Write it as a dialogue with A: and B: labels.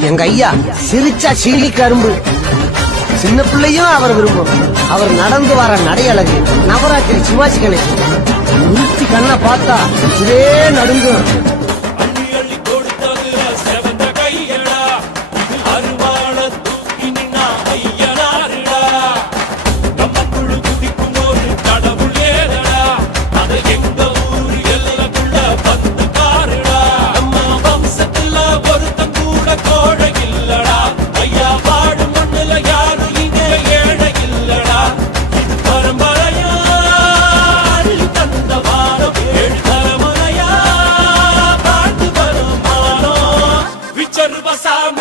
A: எங்க ஐயா சிரிச்சா சீலி கரும்பு. சின்ன பிள்ளையும் அவர் விரும்பும். அவர் நடந்து வர நடையழகு. நவராத்திரி சிவாஜி கணேசன். கண்ணை பார்த்தா இதே நடுங்கும்.
B: derruba Samu